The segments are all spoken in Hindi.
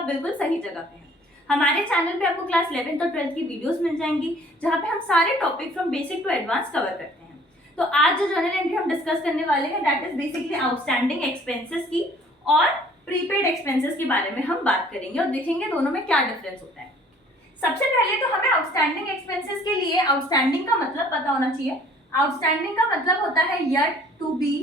आप बिल्कुल सही जगह पे हैं। हमारे चैनल पे आपको क्लास 11th और 12th की वीडियोस मिल जाएंगी जहाँ पे हम सारे topic from basic to advance cover करते हैं। तो आज जो जर्नल एंट्री हम डिस्कस करने वाले हैं that is basically outstanding expenses की और प्रीपेड एक्सपेंसेस के बारे में हम बात करेंगे और देखेंगे दोनों में क्या डिफरेंस होता है। सबसे पहले तो हमें आउटस्टैंडिंग एक्सपेंसेस के लिए आउटस्टैंडिंग का मतलब पता होना चाहिए। आउटस्टैंडिंग का मतलब होता है येट टू बी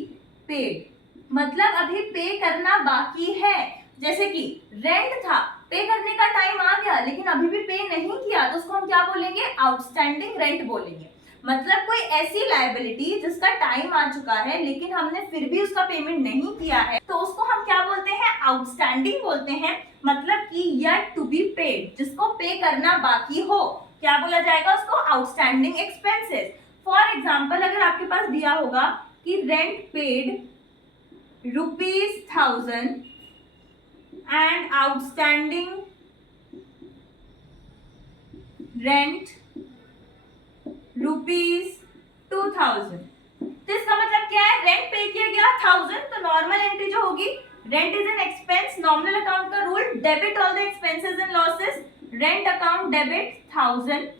पेड, मतलब अभी पे करना बाकी है। जैसे कि रेंट था, पे करने का टाइम आ गया लेकिन अभी भी पे नहीं किया तो उसको हम क्या बोलेंगे, आउटस्टैंडिंग रेंट बोलेंगे। मतलब कोई ऐसी लायबिलिटी जिसका टाइम आ चुका है लेकिन हमने फिर भी उसका पेमेंट नहीं किया है तो उसको हम क्या बोलते हैं, आउटस्टैंडिंग बोलते हैं। मतलब कि येट टू बी पेड, जिसको पे करना बाकी हो, क्या बोला जाएगा उसको, आउटस्टैंडिंग एक्सपेंसेस। फॉर एग्जाम्पल अगर आपके पास दिया होगा कि rent paid ₹1000 and outstanding rent ₹2000, तो इसका मतलब क्या है, रेंट पे किया गया 1000 तो नॉर्मल एंट्री जो होगी, rent is an expense, nominal account का rule, debit all the expenses and losses, rent account debit 1000।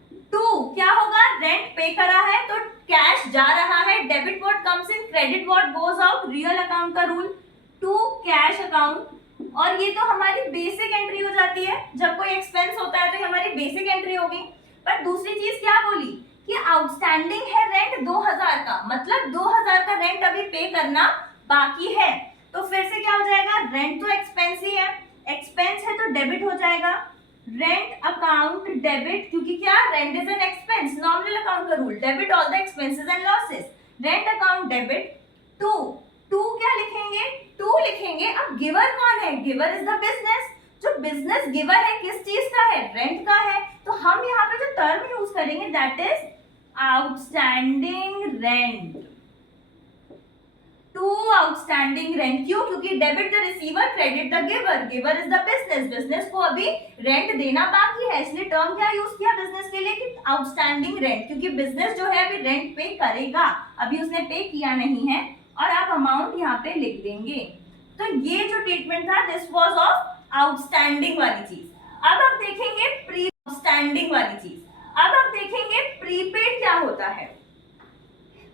क्या होगा, रेंट पे करा है तो कैश जा रहा है, debit what comes in, credit what goes out, real account का रूल, टू कैश अकाउंट। और ये तो हमारी बेसिक एंट्री हो जाती है, जब कोई एक्सपेंस होता है तो ये हमारी बेसिक एंट्री होगी। पर दूसरी चीज क्या बोली कि आउटस्टैंडिंग है रेंट 2000 का, मतलब 2000 का रेंट अभी पे करना बाकी है। तो फिर से क्या हो जाएगा, रेंट तो एक्सपेंस ही है, एक्सपेंस है तो डेबिट हो जाएगा, रेंट अकाउंट डेबिट, क्योंकि क्या, rent is an expense, nominal account का rule, debit all the expenses and losses, rent account debit. To क्या लिखेंगे, टू लिखेंगे। अब गिवर कौन है, गिवर इज द बिजनेस, जो बिजनेस गिवर है किस चीज का है, रेंट का है। तो हम यहाँ पे जो टर्म यूज करेंगे that is outstanding rent, to outstanding rent. क्यों, क्योंकि debit the receiver, credit the giver, giver is the business, business को अभी रेंट देना बाकी है, इसलिए टर्म क्या यूज किया बिजनेस के लिए कि आउटस्टैंडिंग रेंट, क्योंकि बिजनेस जो है अभी रेंट पे करेगा, अभी उसने पे किया नहीं है। और आप अमाउंट यहाँ पे लिख देंगे। तो ये जो ट्रीटमेंट था दिस वाज ऑफ आउटस्टैंडिंग वाली चीज। अब आप देखेंगे प्री आउटस्टैंडिंग वाली चीज। अब आप देखेंगे प्रीपेड क्या होता है।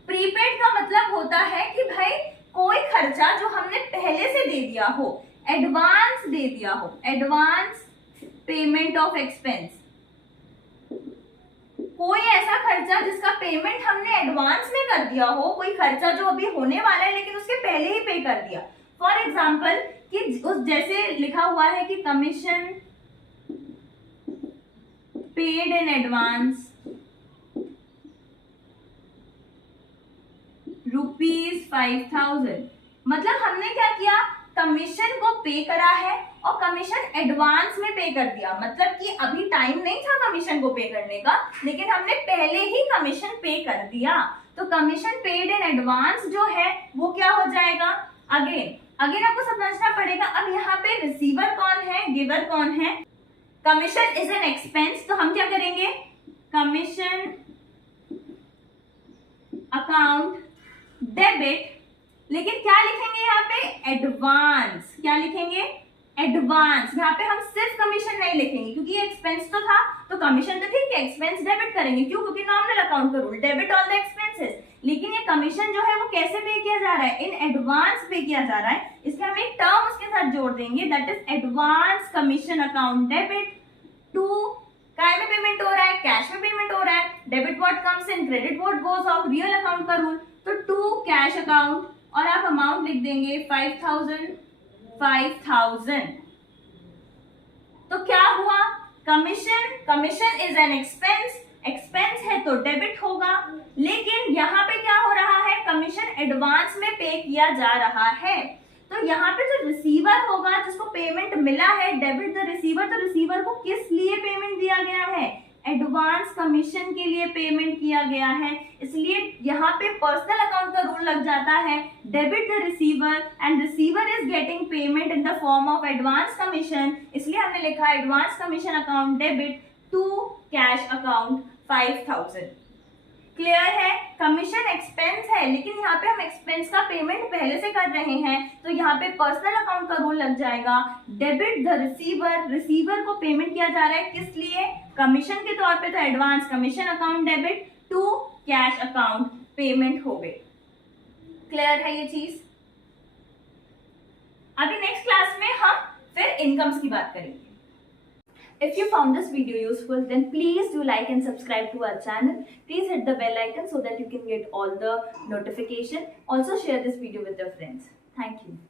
प्रीपेड का मतलब होता है कि भाई कोई खर्चा जो हमने पहले से दे दिया हो, एडवांस दे दिया हो, एडवांस पेमेंट ऑफ एक्सपेंस, कोई ऐसा खर्चा जिसका पेमेंट हमने एडवांस में कर दिया हो, कोई खर्चा जो अभी होने वाला है लेकिन उसके पहले ही पे कर दिया। फॉर एग्जाम्पल कि उस जैसे लिखा हुआ है कि कमीशन पेड इन एडवांस ₹5000, मतलब हमने क्या किया, कमीशन को पे करा है और कमीशन एडवांस में पे कर दिया, मतलब कि अभी टाइम नहीं था कमीशन को पे करने का लेकिन हमने पहले ही कमीशन पे कर दिया। तो कमीशन पेड इन एडवांस जो है वो क्या हो जाएगा, अगेन आपको समझना पड़ेगा। अब यहाँ पे रिसीवर कौन है, गिवर कौन है, कमीशन इज एन एक्सपेंस, तो हम क्या करेंगे, कमीशन अकाउंट डेबिट, लेकिन क्या लिखेंगे यहाँ पे, एडवांस, क्या लिखेंगे, एडवांस। यहाँ पे हम सिर्फ कमीशन नहीं लिखेंगे क्योंकि ये एक्सपेंस तो था, तो कमीशन तो ठीक है, एक्सपेंस डेबिट करेंगे, क्यों, क्योंकि नॉमिनल अकाउंट का rule, debit all the expenses. लेकिन ये कमीशन जो है वो कैसे पे किया जा रहा है, इन एडवांस पे किया जा रहा है, इसलिए हम एक टर्म उसके साथ जोड़ देंगे that is advance commission account debit. To काय में पेमेंट हो रहा है, कैश में पेमेंट हो रहा है, debit what comes in, credit what goes out, real account का रूल, तो टू कैश अकाउंट और आप अमाउंट लिख देंगे 5000। तो क्या हुआ, commission is an expense, expense है तो डेबिट होगा, लेकिन यहाँ पे क्या हो रहा है, कमीशन एडवांस में पे किया जा रहा है। तो यहाँ पे जो रिसीवर होगा जिसको पेमेंट मिला है, डेबिट द रिसीवर, तो रिसीवर को किस लिए पेमेंट दिया गया है, एडवांस कमीशन के लिए पेमेंट किया गया है, इसलिए यहाँ पे पर्सनल अकाउंट का रूल लग जाता है, debit the receiver and receiver is getting payment in the form of advance commission, इसलिए हमने लिखा advance commission account debit to cash account 5000। Clear है? कमीशन एक्सपेंस है, लेकिन यहाँ पे हम एक्सपेंस का पेमेंट पहले से कर रहे हैं, तो यहाँ पे पर्सनल अकाउंट का रूल लग जाएगा। डेबिट द रिसीवर, रिसीवर को पेमेंट किया जा रहा है किस लिए? कमीशन के तौर पे, तो advance commission account debit to cash account payment हो गई। क्लियर है ये चीज? अभी नेक्स्ट क्लास में हम फिर इनकम्स की बात करेंगे। If you found this video useful, then please do like and subscribe to our channel. Please hit the bell icon so that you can get all the notification. Also share this video with your friends. Thank you.